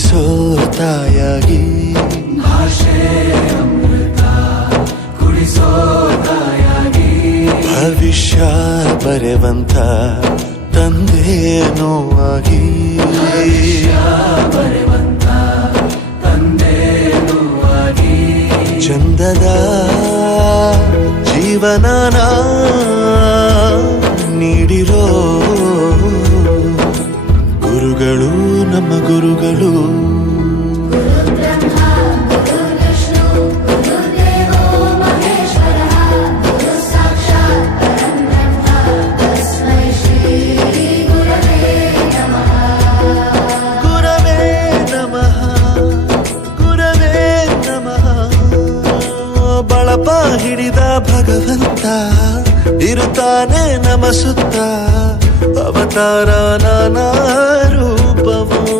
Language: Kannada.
ಕುಡಿಸೋ ತಾಯಾಗಿ ಭಾಷೆ ಅಮೃತ ಕುಡಿಸೋ ತಾಯಾಗಿ ಭವಿಷ್ಯ ಬರೆವಂತ ತಂದೆನೂ ಆಗಿ ಬರೆವಂತ ತಂದೆನೂ ಆಗಿ ಚಂದದ ಜೀವನನ ನೀಡಿರೋ ಗುರುಗಳು ನಮ್ಮ ಗುರುಗಳು ಬಳಪ ಹಿಡಿದ ಭಗವಂತ ಇರುತ್ತಾನೆ ನಮ ಸುತ್ತ ಅವತಾರ ನಾನಾ ರೂಪವು